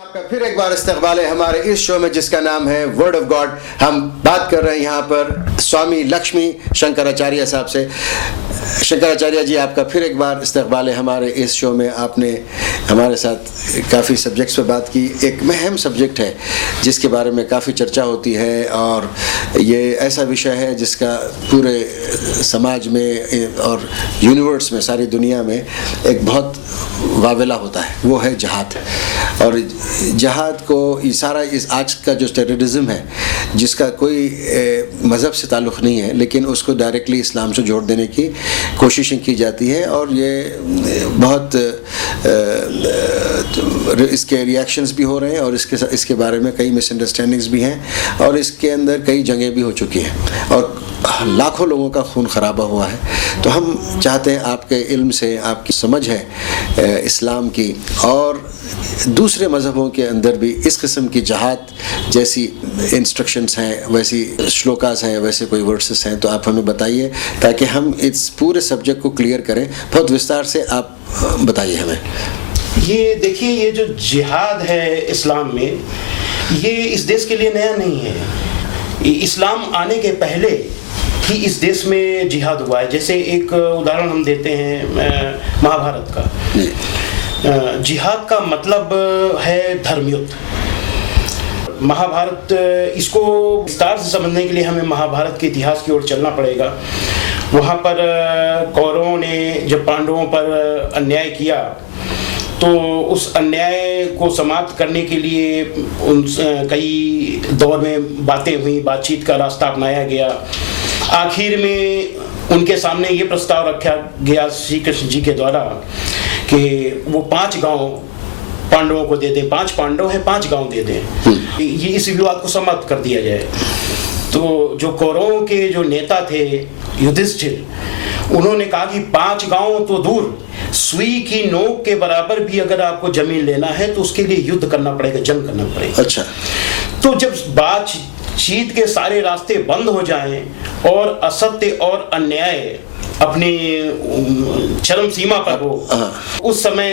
आपका फिर एक बार इस्तकबाल है हमारे इस शो में जिसका नाम है वर्ड ऑफ गॉड। हम बात कर रहे हैं यहाँ पर स्वामी लक्ष्मी शंकराचार्य साहब से। शंकराचार्य जी, आपका फिर एक बार इस्तकबाल है हमारे इस शो में। आपने हमारे साथ काफ़ी सब्जेक्ट्स पर बात की। एक अहम सब्जेक्ट है जिसके बारे में काफ़ी चर्चा होती है और ये ऐसा विषय है जिसका पूरे समाज में और यूनिवर्स में, सारी दुनिया में एक बहुत वावेला होता है, वो है जहाद। और जहाद को इस आज का जो टेररिज्म है जिसका कोई मज़हब से ताल्लुक़ नहीं है, लेकिन उसको डायरेक्टली इस्लाम से जोड़ देने की कोशिशें की जाती है और ये बहुत इसके रिएक्शंस भी हो रहे हैं और इसके बारे में कई मिसअंडरस्टैंडिंग्स भी हैं और इसके अंदर कई जंगें भी हो चुकी हैं और लाखों लोगों का खून खराबा हुआ है। तो हम चाहते हैं आपके इल्म से, आपकी समझ है इस्लाम की और दूसरे मज़हबों के अंदर भी इस किस्म की जहाद जैसी इंस्ट्रक्शंस हैं, वैसी श्लोकास हैं, वैसे कोई वर्सेस हैं, तो आप हमें बताइए ताकि हम इस पूरे सब्जेक्ट को क्लियर करें। बहुत विस्तार से आप बताइए हमें। ये देखिए, ये जो जिहाद है इस्लाम में, ये इस देश के लिए नया नहीं है। इस्लाम आने के पहले ही इस देश में जिहाद हुआ है। जैसे एक उदाहरण हम देते हैं महाभारत का। जिहाद का मतलब है धर्मयुद्ध। महाभारत, इसको विस्तार से समझने के लिए हमें महाभारत के इतिहास की ओर चलना पड़ेगा। वहाँ पर कौरवों ने जब पांडवों पर अन्याय किया तो उस अन्याय को समाप्त करने के लिए कई दौर में बातें हुई, बातचीत का रास्ता अपनाया गया। आखिर में उनके सामने ये प्रस्ताव रखा गया श्री कृष्ण जी के द्वारा कि वो 5 गांव पांडवों को दे दें। 5 पांडव हैं, 5 गांव दे दें, ये इस विवाद को समाप्त कर दिया जाए। तो जो कौरवों के जो नेता थे युधिष्ठिर, उन्होंने कहा कि 5 गांव तो दूर, सुई की नोक के बराबर भी अगर आपको जमीन लेना है तो उसके लिए युद्ध करना पड़ेगा, जंग करना पड़ेगा। अच्छा, तो जब बातचीत के सारे रास्ते बंद हो जाएं और असत्य और अन्याय अपने चरम सीमा पर हो, उस समय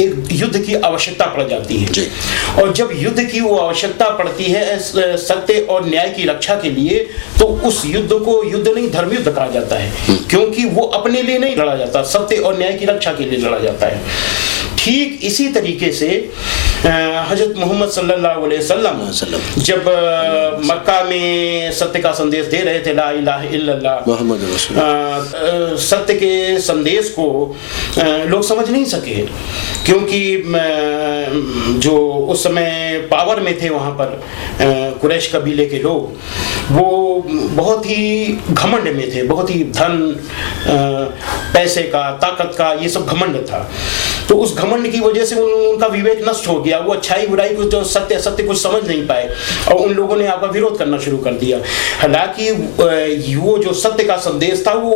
एक युद्ध की आवश्यकता पड़ जाती है। और जब युद्ध की वो आवश्यकता पड़ती है सत्य और न्याय की रक्षा के लिए, तो उस युद्ध को युद्ध नहीं धर्म युद्ध कहा जाता है, क्योंकि वो अपने लिए नहीं लड़ा जाता, सत्य और न्याय की रक्षा के लिए लड़ा जाता है। ठीक इसी तरीके से हजरत मोहम्मद सल्लल्लाहु अलैहि वसल्लम जब मक्का में सत्य का संदेश दे रहे थे, ला इलाहा इल्लल्लाह मोहम्मद रसूल, सत्य के संदेश को लोग समझ नहीं सके, क्योंकि जो उस समय पावर में थे वहाँ पर कुरैश कबीले के लोग, वो बहुत ही घमंड में थे, बहुत ही धन, पैसे का, ताकत का, ये सब घमंड था। तो उस घमंड की वजह से उनका विवेक नष्ट हो गया। वो अच्छाई बुराई को, जो सत्य असत्य कुछ समझ नहीं पाए और उन लोगों ने आपका विरोध करना शुरू कर दिया। हालांकि वो जो सत्य का संदेश था वो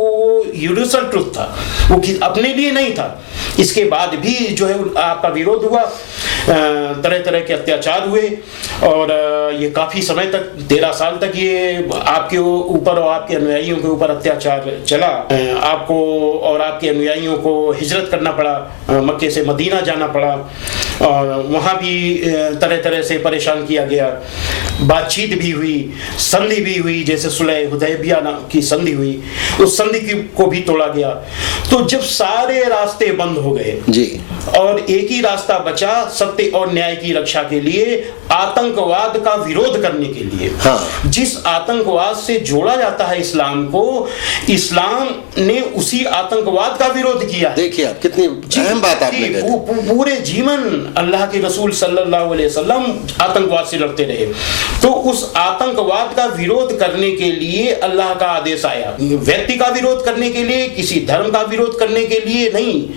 यूनिवर्सल ट्रुथ था, वो अपने लिए नहीं था। इसके बाद भी जो है आपका विरोध हुआ, तरह तरह के अत्याचार हुए, और ये काफी समय तक 13 साल तक ये आपके ऊपर और आपके अनुयायियों के ऊपर अत्याचार चला। आपको और आपके अनुयायियों को हिजरत करना पड़ा, मक्के से मदीना जाना पड़ा, और वहाँ भी तरह तरह से परेशान किया गया। बातचीत भी हुई, संधि भी हुई, जैसे सुलह हुदैबिया की संधि हुई, उस संधि को भी तोड़ा गया। तो जब सारे रास्ते बंद हो गए जी, और एक ही रास्ता बचा सत्य और न्याय की रक्षा के लिए, आतंकवाद का विरोध करने के लिए, हाँ। जिस आतंकवाद से जोड़ा जाता है इस्लाम को, इस्लाम ने उसी आतंकवाद का विरोध किया है। देखिए आप कितनी अहम बात आपने कही। पूरे जीवन अल्लाह के रसूल सल्लल्लाहु अलैहि वसल्लम आतंकवाद से लड़ते रहे। तो उस आतंकवाद का विरोध करने के लिए अल्लाह का आदेश आया, व्यक्ति का विरोध करने के लिए, किसी धर्म का विरोध करने के लिए नहीं,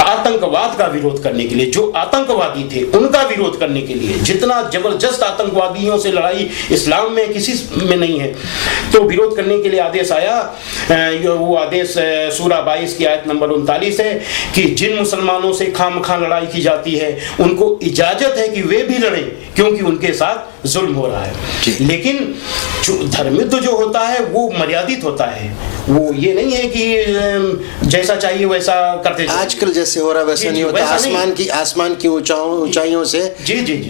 आतंकवाद का विरोध करने के लिए। जो आतंकवादी थे उनका विरोध करने के लिए। जितना जबरदस्त आतंकवादियों से लड़ाई इस्लाम में किसी में नहीं है, तो विरोध करने के लिए आदेश आया। वो आदेश सूरा 22 की आयत नंबर 39 है कि जिन मुसलमानों से खामखा लड़ाई की जाती है उनको इजाजत है कि वे भी लड़ें, क्योंकि उनके साथ जुल्म हो रहा है। लेकिन जो धर्मयुद्ध जो होता है वो मर्यादित होता है, वो ये नहीं है कि जैसा चाहिए वैसा करते। आजकल जैसे हो रहा वैसा नहीं होता। आसमान की ऊंचाइयों से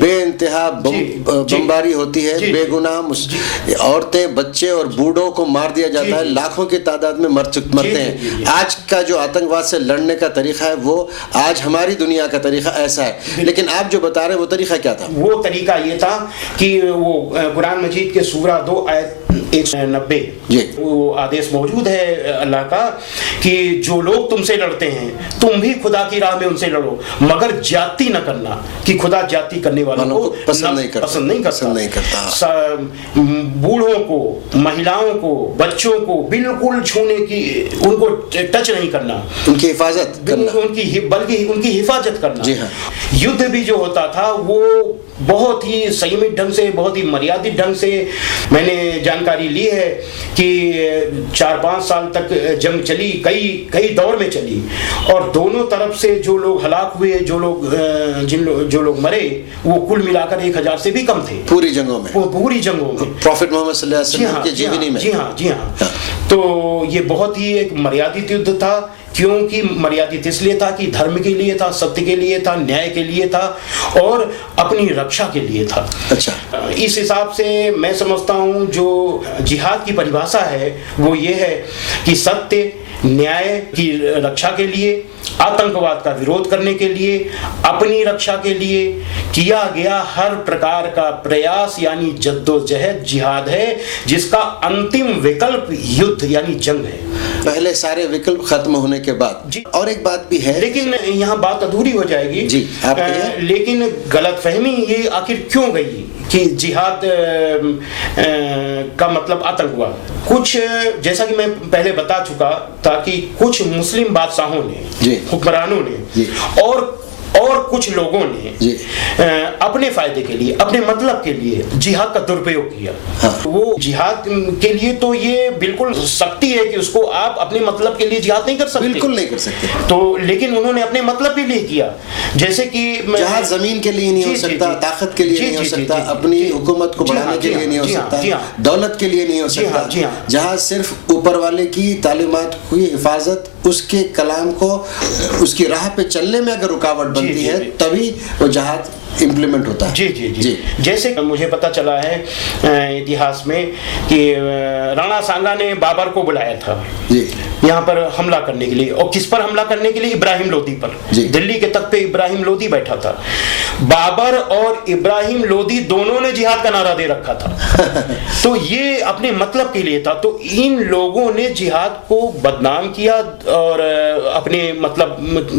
बेइंतहा बमबारी होती है, बेगुनाह औरतें, बच्चे और बूढ़ों को मार दिया जाता है, लाखों की तादाद में मरते हैं। आज का जो आतंकवाद से लड़ने का तरीका है वो आज हमारी दुनिया का तरीका ऐसा है। लेकिन आप जो बता रहे हैं वो तरीका क्या था? वो तरीका ये था कि वो कुरान मजीद के सूरा 2 आयत 190 वो आदेश मौजूद है अल्लाह का कि जो लोग तुमसे लड़ते हैं तुम भी खुदा की राह में उनसे लड़ो, मगर जाति न करना, कि खुदा जाति करने वालों को पसंद नहीं करता। बूढ़ों को, महिलाओं को, बच्चों को बिल्कुल छूने की, उनको टच नहीं करना, उनकी हिफाजत करना, बल्कि उनकी हिफाजत करना। जी हाँ। युद्ध भी जो होता था वो बहुत ही संयमित ढंग से, बहुत ही मर्यादित ढंग से, मैंने जानकारी ली है कि 4-5 साल तक जंग चली, कई दौर में चली, और दोनों तरफ से जो लोग हलाक हुए, जो लोग मरे, वो कुल मिलाकर 1000 से भी कम थे पूरी जंगों में। प्रॉफिट मोहम्मद सल्लल्लाहु अलैहि वसल्लम की जीवनी में। जी हाँ। तो ये बहुत ही एक मर्यादित युद्ध था। क्योंकि मर्यादित इसलिए था कि धर्म के लिए था, सत्य के लिए था, न्याय के लिए था, और अपनी रक्षा के लिए था। अच्छा, इस हिसाब से मैं समझता हूँ जो जिहाद की परिभाषा है वो ये है कि सत्य न्याय की रक्षा के लिए, आतंकवाद का विरोध करने के लिए, अपनी रक्षा के लिए किया गया हर प्रकार का प्रयास यानी जद्दोजहद जिहाद है, जिसका अंतिम विकल्प युद्ध यानी जंग है। पहले सारे विकल्प खत्म होने के बाद। और एक बात भी है, लेकिन यहाँ बात अधूरी हो जाएगी जी, आप लेकिन गलतफहमी ये आखिर क्यों गई कि जिहाद का मतलब आतंकवाद। कुछ जैसा कि मैं पहले बता चुका था कि कुछ मुस्लिम बादशाहों ने, हुक्मरानों ने और कुछ लोगों ने अपने फायदे के लिए, अपने मतलब के लिए जिहाद का दुरुपयोग किया। हाँ। वो जिहाद के लिए तो ये बिल्कुल सख्ती है कि उसको आप अपने मतलब के लिए जिहाद नहीं कर सकते, बिल्कुल नहीं कर सकते। तो लेकिन उन्होंने अपने मतलब के लिए किया, जैसे कि जिहाद जमीन के लिए नहीं हो सकता, ताकत के लिए नहीं हो सकता, अपनी हुकूमत को बढ़ाने के लिए नहीं हो सकता, दौलत के लिए नहीं हो सकता। जहाद सिर्फ ऊपर वाले की तालीमात की हिफाजत, उसके कलाम को, उसकी राह पे चलने में अगर रुकावट बनती है तभी वो जहाद इम्प्लीमेंट होता है। जी। जैसे मुझे पता चला है इतिहास में कि राणा सांगा ने बाबर को बुलाया था यहाँ पर हमला करने के लिए, और किस पर हमला करने के लिए? इब्राहिम लोदी पर। दिल्ली के तख्त पे इब्राहिम लोदी बैठा था। बाबर और इब्राहिम लोदी दोनों ने जिहाद का नारा दे रखा था। तो ये अपने मतलब के लिए था। तो इन लोगों ने जिहाद को बदनाम किया और अपने मतलब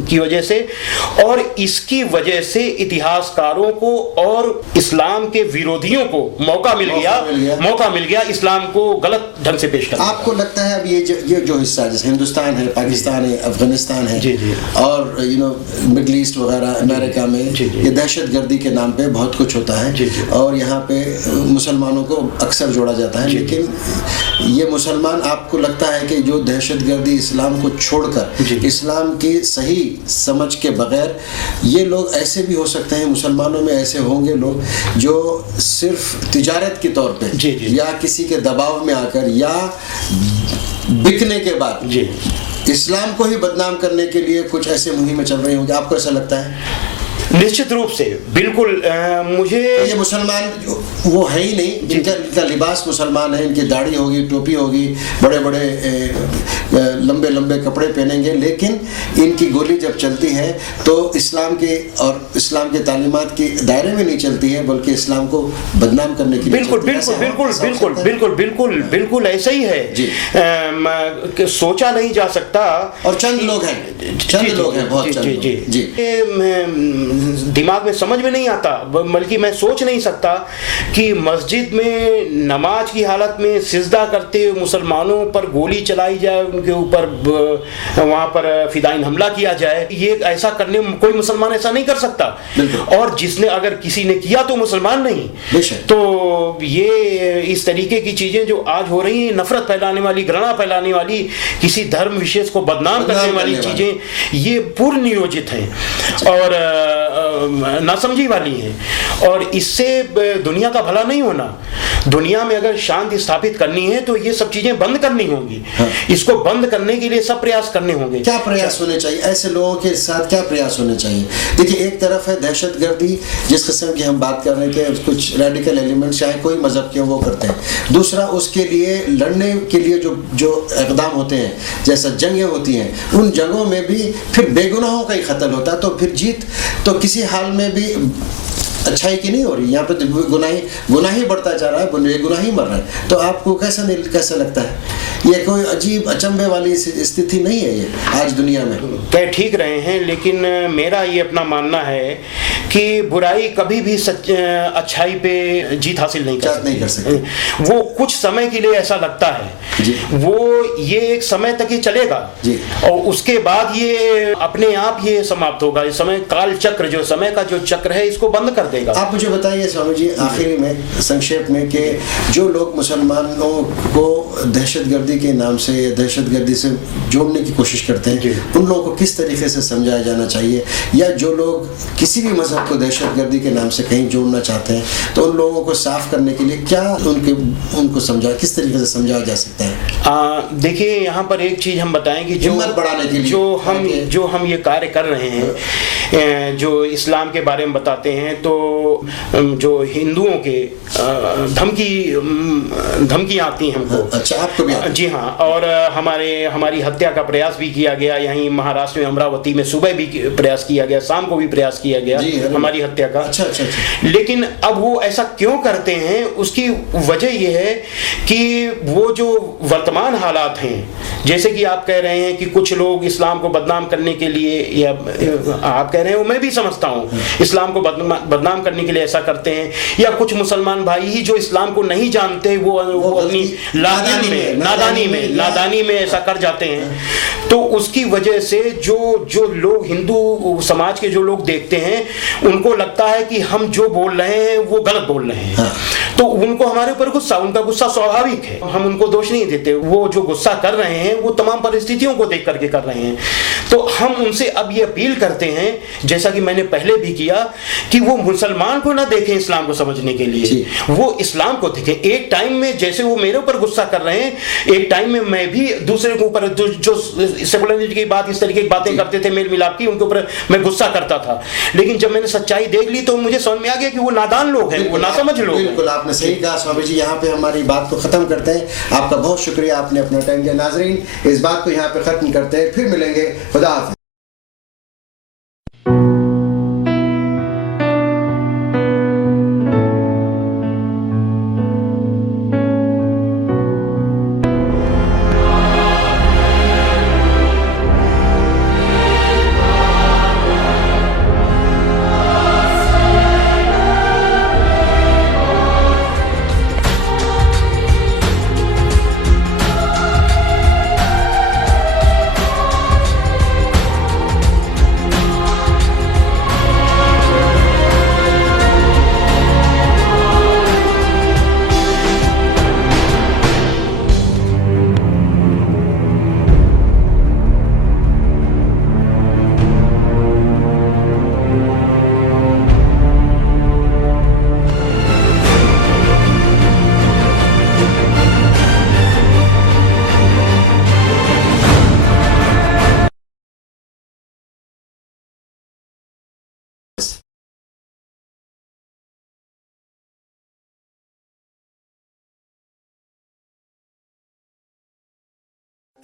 की वजह से, और इसकी वजह से इतिहासकारों को और इस्लाम के विरोधियों को मौका मिल गया इस्लाम को गलत ढंग से पेश करने। आपको लगता है अब ये जो हिस्सा जैसे हिंदुस्तान है, पाकिस्तान है, अफगानिस्तान है, जी, जी। और मिडल ईस्ट वगैरह अमेरिका में जी, जी। ये दहशतगर्दी के नाम पे बहुत कुछ होता है। जी, जी। और यहाँ पे मुसलमानों को अक्सर जोड़ा जाता है, जी, लेकिन ये मुसलमान, आपको लगता है कि जो दहशतगर्दी इस्लाम को छोड़कर जी। इस्लाम की सही समझ के बगैर, ये लोग ऐसे भी हो सकते हैं, मुसलमानों में ऐसे होंगे लोग जो सिर्फ तिजारत के तौर पे जी, जी। या किसी के दबाव में आकर या बिकने के बाद जी। इस्लाम को ही बदनाम करने के लिए कुछ ऐसे मुहिमें चल रही होंगी, आपको ऐसा लगता है? निश्चित रूप से, बिल्कुल। मुझे ये मुसलमान वो है ही नहीं, इनका लिबास मुसलमान है, इनकी दाढ़ी होगी, टोपी होगी, बड़े बड़े लंबे लंबे कपड़े पहनेंगे, लेकिन इनकी गोली जब चलती है तो इस्लाम के और इस्लाम के तालीमात के दायरे में नहीं चलती है, बल्कि इस्लाम को बदनाम करने के लिए बिल्कुल चलती है। बिल्कुल ऐसा बिल्कुल ऐसा हो बिल्कुल सकता है? बिल्कुल बिल्कुल बिल्कुल ऐसा ही है जी। सोचा नहीं जा सकता। और चंद लोग हैं, चंद लोग हैं, बहुत चंद लोग। जी। दिमाग में समझ में नहीं आता, बल्कि मैं सोच नहीं सकता कि मस्जिद में नमाज की हालत में सिजदा करते हुए मुसलमानों पर गोली चलाई जाए, उनके ऊपर वहां पर फिदाइन हमला किया जाए। ये ऐसा करने में कोई मुसलमान ऐसा नहीं कर सकता, और जिसने अगर किसी ने किया तो मुसलमान नहीं। तो ये इस तरीके की चीजें जो आज हो रही हैं, नफरत फैलाने वाली, घृणा फैलाने वाली, किसी धर्म विशेष को बदनाम करने वाली चीजें, ये पूर्ण नियोजित हैं और नासमझी वाली हैं, और इससे दुनिया का भला नहीं होना। दुनिया में अगर शांति स्थापित करनी है तो ये सब चीजें बंद करनी होंगी। हाँ। इसको बंद करने के लिए सब प्रयास करने होंगे। क्या प्रयास होने चाहिए ऐसे लोगों के साथ, क्या प्रयास होने चाहिए? देखिए, एक तरफ है दहशतगर्दी, जिस किस्म की हम बात कर रहे थे, कुछ रेडिकल एलिमेंट्स चाहे कोई मजहब के वो करते हैं। दूसरा, उसके लिए लड़ने के लिए जो इक़दाम होते हैं, जैसा जंगें होती हैं, उन जंगों में भी फिर बेगुनाहों का ही कत्ल होता है, तो फिर जीत तो किसी हाल में भी अच्छाई की नहीं हो रही। यहाँ पे गुनाही बढ़ता जा रहा है, गुनाही मर रहा है। तो आपको कैसा लगता है? ये कोई अजीब अचंभे वाली स्थिति नहीं है ये आज दुनिया में? कह ठीक रहे हैं, लेकिन मेरा ये अपना मानना है कि बुराई कभी भी अच्छाई पे जीत हासिल नहीं कर सकती। वो कुछ समय के लिए ऐसा लगता है जी। वो ये एक समय तक ही चलेगा जी। और उसके बाद ये अपने आप ये समाप्त होगा। ये समय काल चक्र, जो समय का जो चक्र है, इसको बंद कर देगा। आप मुझे बताइए स्वामी जी, आखिरी में संक्षेप में, कि जो लोग मुसलमानों को दहशतगर्दी के नाम से या दहशतगर्दी से जोड़ने की कोशिश करते हैं, उन लोगों को किस तरीके से समझाया जाना चाहिए? या जो लोग किसी भी मजहब को दहशतगर्दी के नाम से कहीं जोड़ना चाहते हैं, तो उन लोगों को साफ करने के लिए क्या उनको किस तरीके से समझाया जा सकता है? देखिए, यहाँ पर एक चीज हम बताएं कि हिम्मत बढ़ाने के लिए जो हम ये कार्य कर रहे हैं, जो इस्लाम के बारे में बताते हैं, तो जो हिंदुओं के धमकियां आती हैं हमको। अच्छा, आपको भी? जी हाँ, और हमारी हत्या का प्रयास भी किया गया। यहीं महाराष्ट्र में अमरावती में सुबह भी प्रयास किया गया, शाम को भी प्रयास किया गया हमारी हत्या का। अच्छा। लेकिन अब वो ऐसा क्यों करते हैं, उसकी वजह यह है कि वो जो वर्तमान हालात हैं, जैसे कि आप कह रहे हैं कि कुछ लोग इस्लाम को बदनाम करने के लिए, या आप कह रहे हैं, मैं भी समझता हूँ, इस्लाम को बदनाम करने के लिए ऐसा करते हैं, या कुछ मुसलमान भाई ही जो इस्लाम को नहीं जानते, वो अपनी नादानी में ऐसा कर जाते हैं। तो उसकी वजह से जो लोग, हिंदू समाज के जो लोग देखते हैं, उनको लगता है कि हम जो बोल रहे हैं वो गलत बोल रहे हैं। तो उनको हमारे ऊपर उनका गुस्सा स्वाभाविक है, हम उनको दोष नहीं देते। वो जो गुस्सा कर रहे हैं वो तमाम परिस्थितियों को देख करके कर रहे हैं। तो हम उनसे अब ये अपील करते हैं, जैसा कि मैंने पहले भी किया, कि वो मुसलमान को ना देखें इस्लाम को समझने के लिए, वो इस्लाम को देखें। एक टाइम में जैसे वो मेरे ऊपर गुस्सा कर रहे हैं, एक टाइम में मैं भी दूसरे के ऊपर जो सेकुलरिज्म की बात, इस तरीके की बातें करते थे, मेल मिलाप की, उनके ऊपर मैं गुस्सा करता था। लेकिन जब मैंने सच्चाई देख ली तो मुझे समझ में आ गया कि वो नादान लोग हैं, वो नासमझ लोग हैं। बिल्कुल, आपने सही कहा स्वामी जी। यहाँ पे हमारी बात को खत्म करते हैं। आपका बहुत शुक्रिया, आपने अपना टाइम दिया। नाजरीन, इस बात को यहाँ पे खत्म करते हैं, फिर मिलेंगे। खुदा हाफिज़।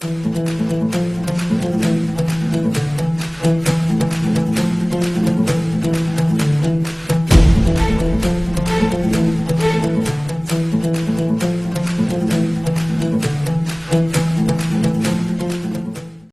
है।